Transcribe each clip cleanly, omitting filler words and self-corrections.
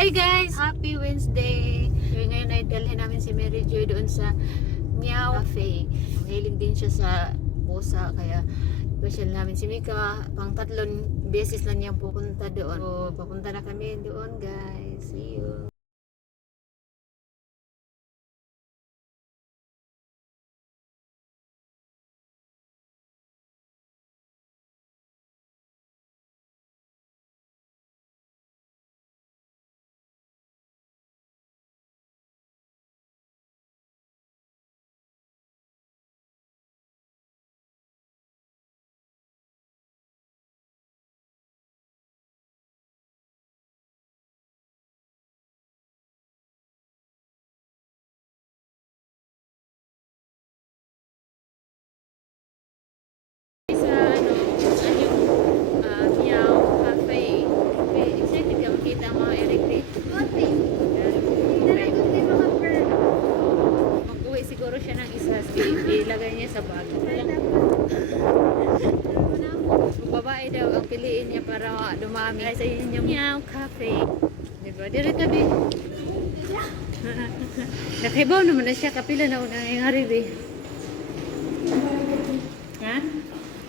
Hi guys! Happy Wednesday! Ngayon ay dalhin namin si Mary Joy doon sa Meow Cafe. Mahilig din siya sa pusa, kaya special namin si Mika. Pang 3 beses na niyang pupunta doon. So, papunta na kami doon guys. See you! Sa Meow Cafe. Excited ka makita ang mga electric. Mag-uwi siguro siya ng isa. Ilagay niya sa bag. Babae daw ang piliin niya para dumami. Ay sa inyong Meow Cafe. Diba? Dire tabi. Nakahibaw naman na siya. Kapila na una yung hariri. Ha?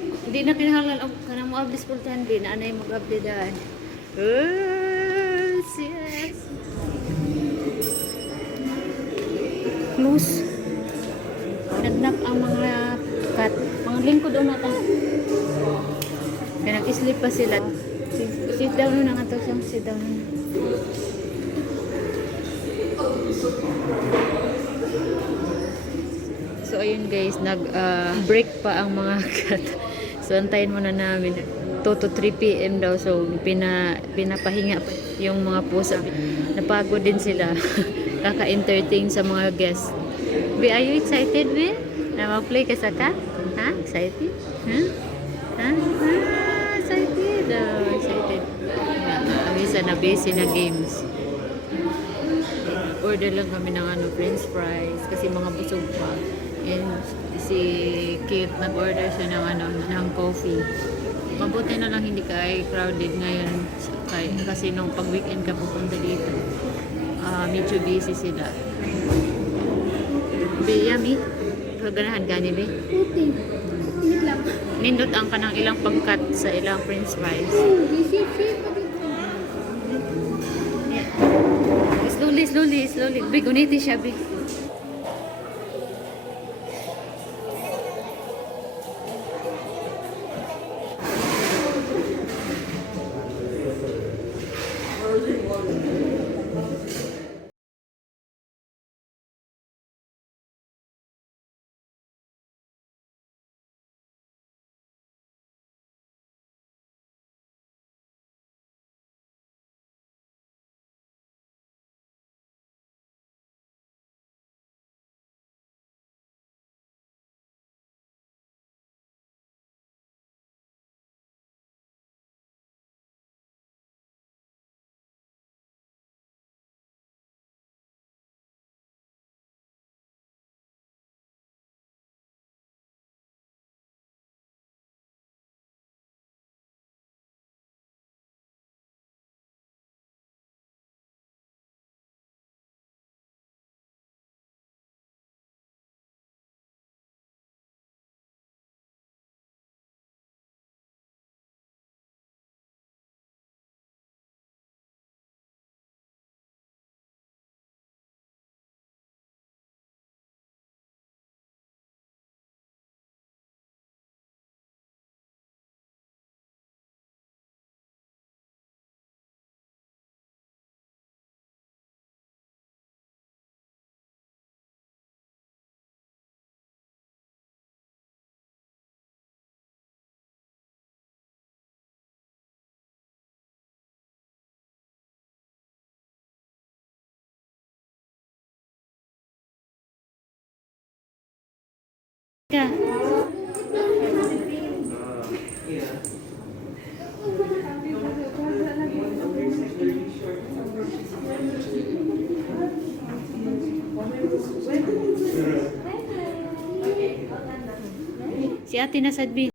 Hindi na kinahalal ang kanang mo ablis pultan din. Anay mag-abli daan. Yes. Close. Nagnap ang mga cat. Mga lingkod o nata. Kaya nag-sleep pa sila. Sit down na nga ito siyang sit down na. So ayun guys, nag-break pa ang mga cat. So antayin muna namin. 2 to 3 PM daw. So pinapahinga pa yung mga pusa. Napagod din sila. Kaka-entertain sa mga guests. Be, are you excited, Be? Na mag-play ka sa cat? Ha? Excited? Ha? Ha? Ah, excited. Oh, excited. Amisa na busy na games. Order lang kami ng french fries kasi mga busog pa. And si Kate nag-order siya ng coffee. Mabuti na lang hindi crowded ngayon kasi nung pag-weekend ka pupunta dito. Medyo busy sila. Be, yummy. Kaganahan gani, Be? Puting. Init lang. Nindot ang kanang ilang pagkat sa ilang french fries. Yeah. Slowly. Be, guniti siya, Be. Ka. Si ate na sadbi.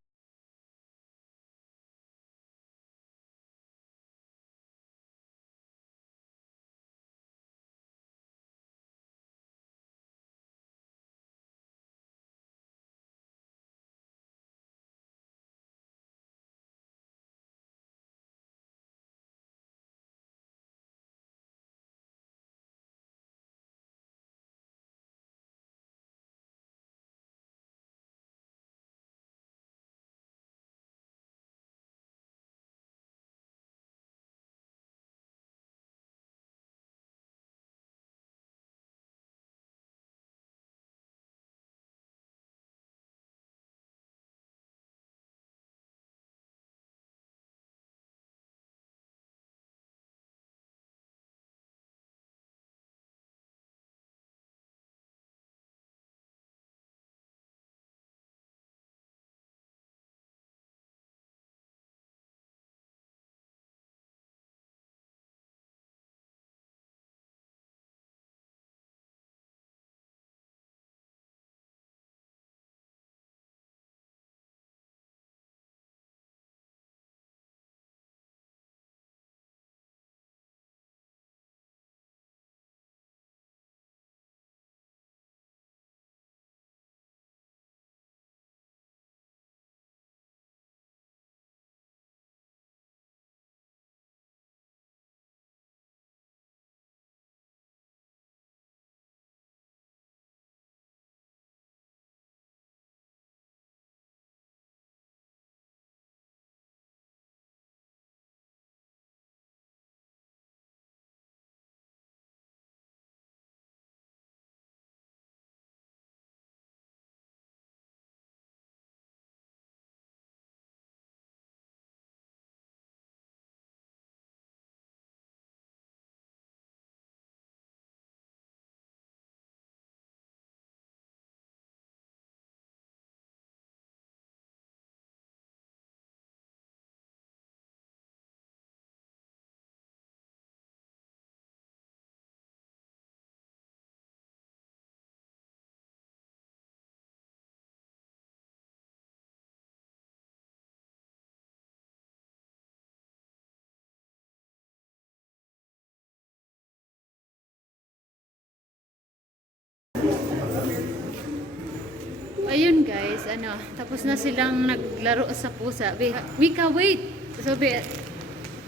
guys, tapos na silang naglaro sa pusa. Be, Mika, wait! So, be,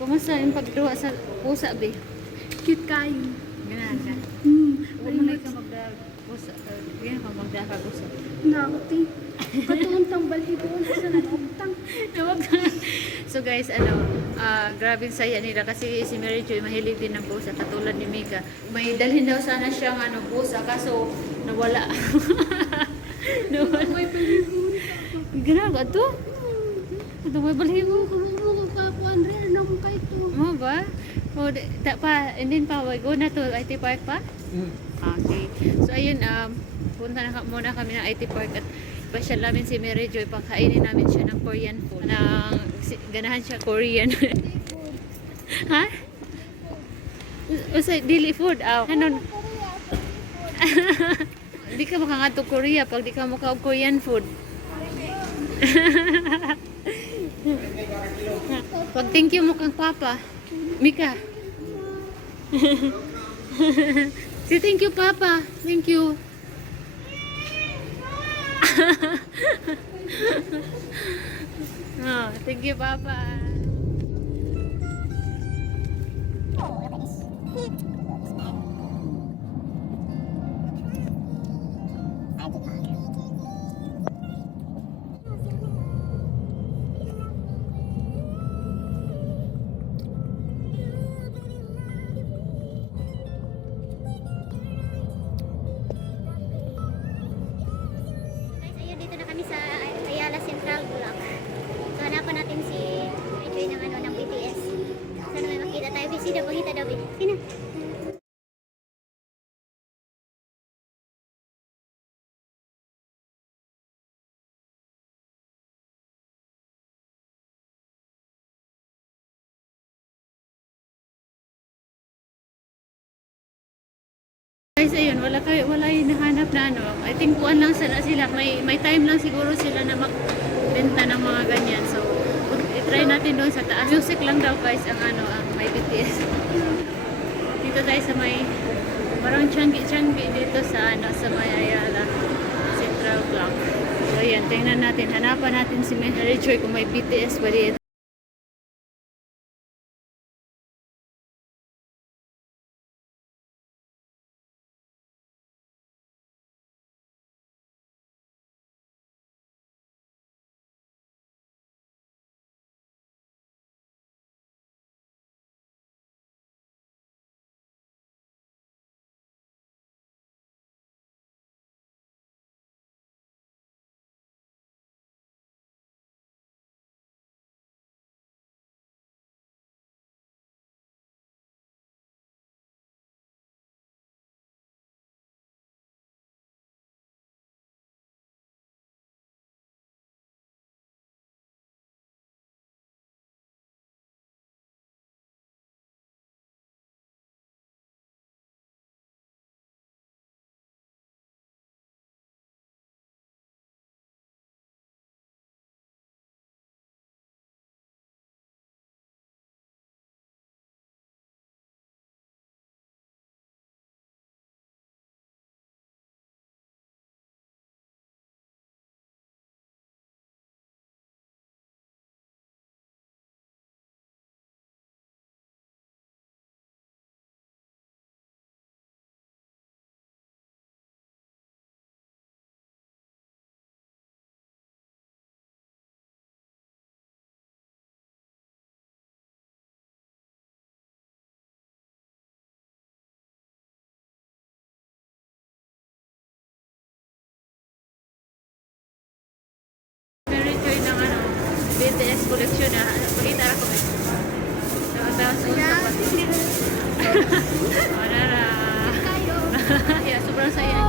kumusta yung pagduwa sa pusa, be? Cute kayo. Ganaan ka. Huwag mo na ikaw pusa. Ganyan ka pusa. Nakakati. Katuuntang balhibuan sa nanutang. So guys, grabe saya nila kasi si Mary Joy mahilig din ng pusa katulad ni Mika. May dalhin daw sana siyang pusa kaso nawala. Nawala. May balhibuan. Ginagawa to? Ito may balhibo. Kung kapuan rin, ano kay ito? Mo ba? O, hindi pa, go na to IT Park pa? Okay. So ayun, punta na muna kami ng IT Park at pasyal namin si Mary Joy, pakainin namin siya ng Korean food. Ganahan siya Korean. Ha? Usa dili food. Ano? Di ka makangadto Korea pag di ka makaog Korean food. Pag thank you mo kang papa. Mika. Say thank you papa. Thank you. Oh, thank you, Papa. Dito na kami sa Ayala Central Block. So hanapan natin si Joy ng BTS. Sana may makita tayo. Busy daw, pakita daw. Sino? Guys, ayun, wala yung nahanap na I think kuan lang sila, may time lang siguro sila na magbenta ng mga ganyan. So, i-try natin doon sa taas. Music lang daw guys ang ang may BTS. Dito tayo sa may parang Changi dito sa sa may Ayala Central Block. So, ayan, tingnan natin, hanapan natin si Mary Joy kung may BTS ba dito. Mary Joy ng BTS collection na. Pakita ako eh. Nakatawas ko sa pati. Marara. Kayo. Yeah, sobrang saya